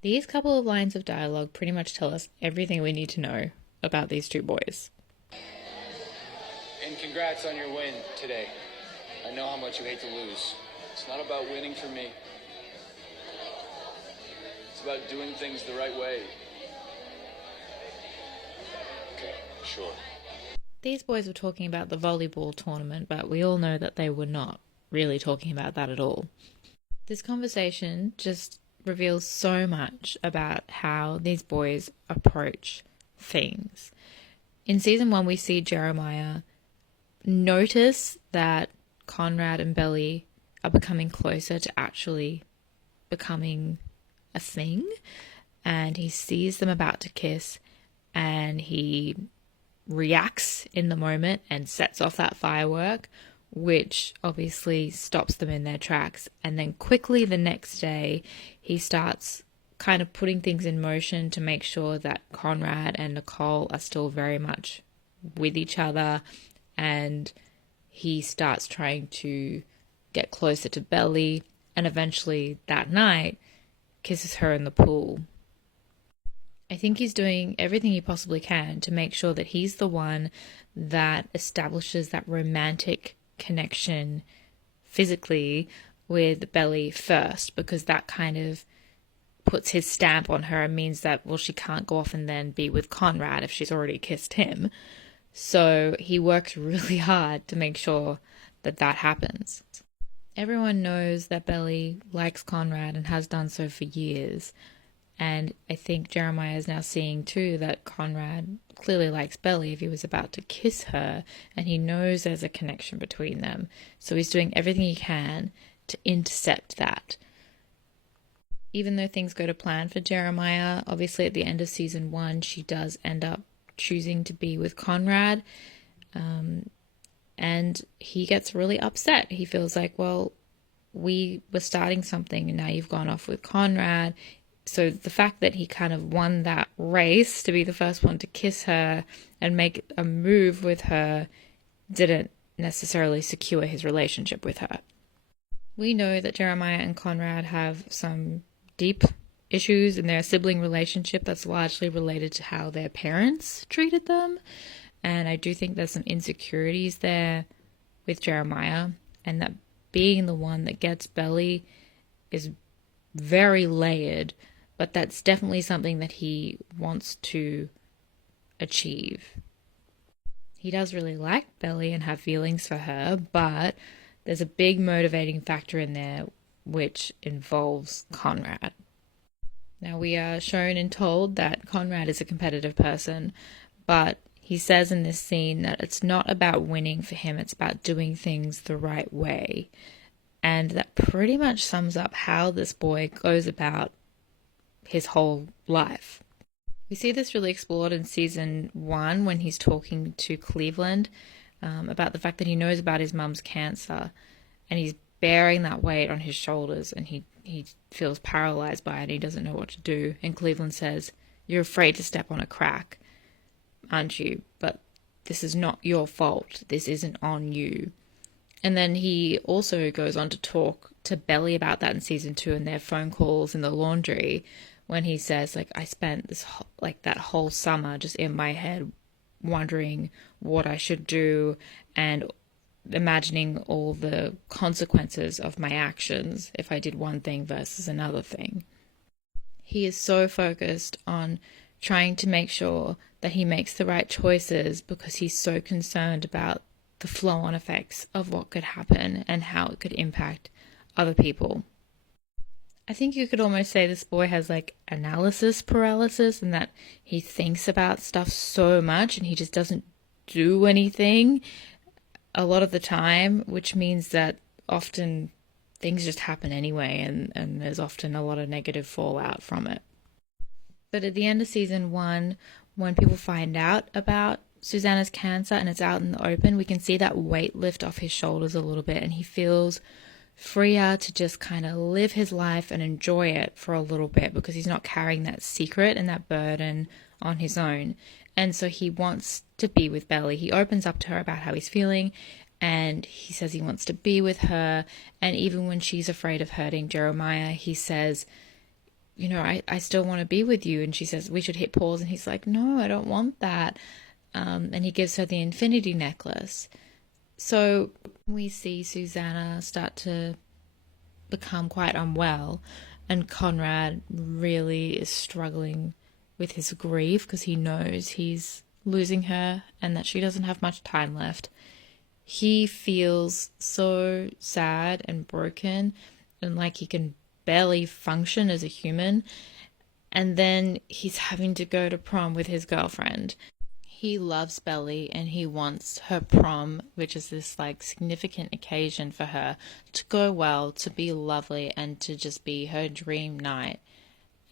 These couple of lines of dialogue pretty much tell us everything we need to know about these two boys. And congrats on your win today. I know how much you hate to lose. It's not about winning for me. It's about doing things the right way. Okay, sure. These boys were talking about the volleyball tournament, but we all know that they were not really talking about that at all. This conversation just reveals so much about how these boys approach things. In season 1, we see Jeremiah notice that Conrad and Belly are becoming closer to actually becoming a thing, and he sees them about to kiss, and he reacts in the moment and sets off that firework, which obviously stops them in their tracks. And then quickly the next day, he starts kind of putting things in motion to make sure that Conrad and Nicole are still very much with each other, and he starts trying to get closer to Belly, and eventually that night kisses her in the pool. I think he's doing everything he possibly can to make sure that he's the one that establishes that romantic connection physically with Belly first, because that kind of puts his stamp on her and means that, well, she can't go off and then be with Conrad if she's already kissed him. So he works really hard to make sure that that happens. Everyone knows that Belly likes Conrad and has done so for years. And I think Jeremiah is now seeing too that Conrad clearly likes Belly if he was about to kiss her, and he knows there's a connection between them. So he's doing everything he can to intercept that. Even though things go to plan for Jeremiah, obviously at the end of season 1, she does end up choosing to be with Conrad. And he gets really upset. He feels like, well, we were starting something and now you've gone off with Conrad. So the fact that he kind of won that race to be the first one to kiss her and make a move with her didn't necessarily secure his relationship with her. We know that Jeremiah and Conrad have some deep issues in their sibling relationship that's largely related to how their parents treated them. And I do think there's some insecurities there with Jeremiah, and that being the one that gets Belly is very layered, but that's definitely something that he wants to achieve. He does really like Belly and have feelings for her, but there's a big motivating factor in there which involves Conrad. Now, we are shown and told that Conrad is a competitive person, but he says in this scene that it's not about winning for him, it's about doing things the right way. And that pretty much sums up how this boy goes about his whole life. We see this really explored in season 1 when he's talking to Cleveland about the fact that he knows about his mum's cancer, and he's bearing that weight on his shoulders, and he feels paralyzed by it and he doesn't know what to do. And Cleveland says, "You're afraid to step on a crack, aren't you? But this is not your fault. This isn't on you." And then he also goes on to talk to Belly about that in season 2 and their phone calls in the laundry, when he says, like, I spent this that whole summer just in my head wondering what I should do and imagining all the consequences of my actions if I did one thing versus another thing. He is so focused on trying to make sure that he makes the right choices because he's so concerned about the flow-on effects of what could happen and how it could impact other people. I think you could almost say this boy has analysis paralysis, and that he thinks about stuff so much and he just doesn't do anything a lot of the time, which means that often things just happen anyway, and there's often a lot of negative fallout from it. But at the end of season 1, when people find out about Susanna's cancer and it's out in the open, we can see that weight lift off his shoulders a little bit, and he feels freer to just kind of live his life and enjoy it for a little bit because he's not carrying that secret and that burden on his own. And so he wants to be with Belly. He opens up to her about how he's feeling, and he says he wants to be with her. And even when she's afraid of hurting Jeremiah, he says, I still want to be with you. And she says, we should hit pause. And he's like, no, I don't want that. And he gives her the infinity necklace. So we see Susanna start to become quite unwell, and Conrad really is struggling with his grief because he knows he's losing her and that she doesn't have much time left. He feels so sad and broken and like he can barely function as a human. And then he's having to go to prom with his girlfriend. He loves Belly and he wants her prom, which is this like significant occasion for her, to go well, to be lovely, and to just be her dream night.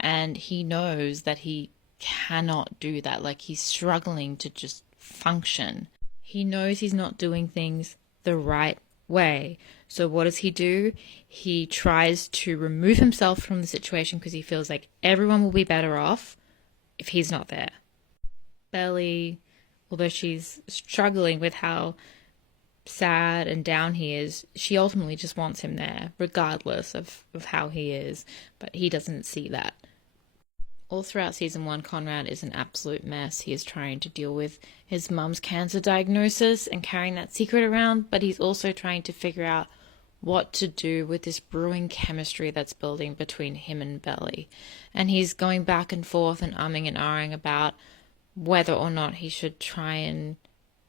And he knows that he cannot do that. Like he's struggling to just function. He knows he's not doing things the right way. So what does he do? He tries to remove himself from the situation because he feels like everyone will be better off if he's not there. Belly, although she's struggling with how sad and down he is, she ultimately just wants him there, regardless of how he is. But he doesn't see that. All throughout season 1, Conrad is an absolute mess. He is trying to deal with his mum's cancer diagnosis and carrying that secret around, but he's also trying to figure out what to do with this brewing chemistry that's building between him and Belly. And he's going back and forth and umming and ahhing about whether or not he should try and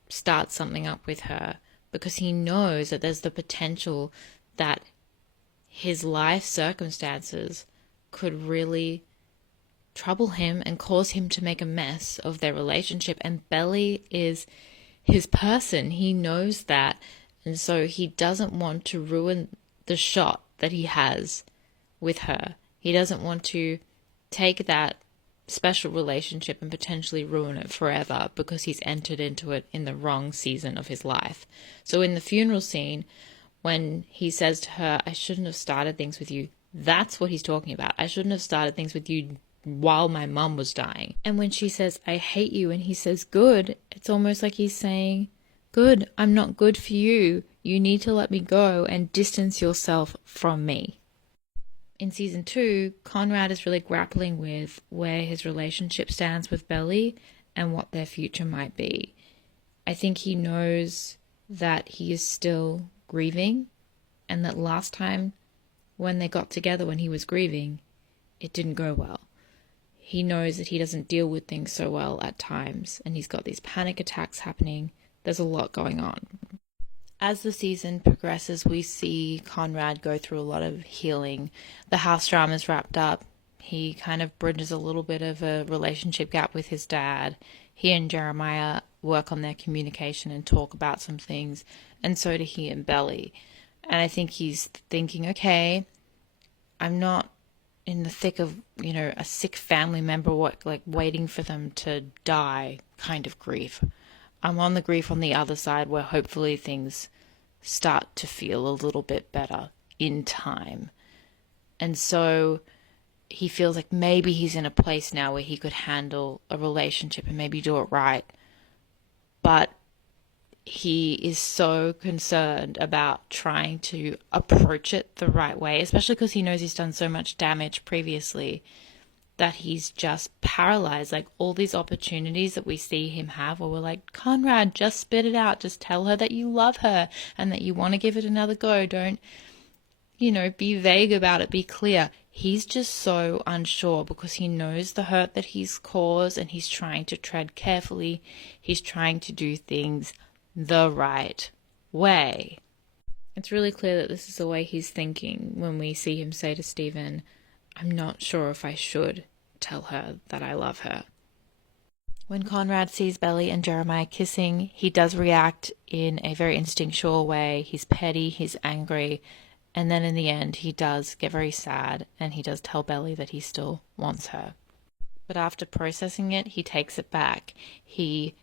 start something up with her, because he knows that there's the potential that his life circumstances could really trouble him and cause him to make a mess of their relationship. And Belly is his person. He knows that. And so he doesn't want to ruin the shot that he has with her. He doesn't want to take that special relationship and potentially ruin it forever because he's entered into it in the wrong season of his life. So in the funeral scene, when he says to her, I shouldn't have started things with you, that's what he's talking about. I shouldn't have started things with you while my mum was dying. And when she says, I hate you, and he says, good, it's almost like he's saying, good, I'm not good for you. You need to let me go and distance yourself from me. In season 2, Conrad is really grappling with where his relationship stands with Belly and what their future might be. I think he knows that he is still grieving, and that last time when they got together when he was grieving, it didn't go well. He knows that he doesn't deal with things so well at times, and he's got these panic attacks happening. There's a lot going on. As the season progresses, we see Conrad go through a lot of healing. The house drama's wrapped up. He kind of bridges a little bit of a relationship gap with his dad. He and Jeremiah work on their communication and talk about some things, and so do he and Belly. And I think he's thinking, okay, I'm not in the thick of, a sick family member, waiting for them to die kind of grief. I'm on the grief on the other side where hopefully things start to feel a little bit better in time. And so he feels like maybe he's in a place now where he could handle a relationship and maybe do it right. But he is so concerned about trying to approach it the right way, especially because he knows he's done so much damage previously, that he's just paralyzed. Like all these opportunities that we see him have where we're like, Conrad, just spit it out. Just tell her that you love her and that you want to give it another go. Don't, be vague about it. Be clear. He's just so unsure because he knows the hurt that he's caused, and he's trying to tread carefully. He's trying to do things the right way. It's really clear that this is the way he's thinking when we see him say to Stephen, I'm not sure if I should tell her that I love her. When Conrad sees Belly and Jeremiah kissing, he does react in a very instinctual way. He's petty, he's angry, and then in the end he does get very sad and he does tell Belly that he still wants her. But after processing it, he takes it back. He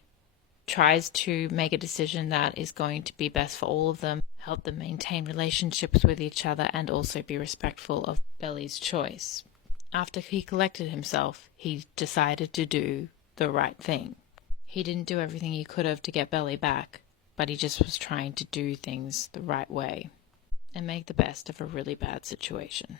tries to make a decision that is going to be best for all of them, help them maintain relationships with each other, and also be respectful of Belly's choice. After he collected himself, he decided to do the right thing. He didn't do everything he could have to get Belly back, but he just was trying to do things the right way and make the best of a really bad situation.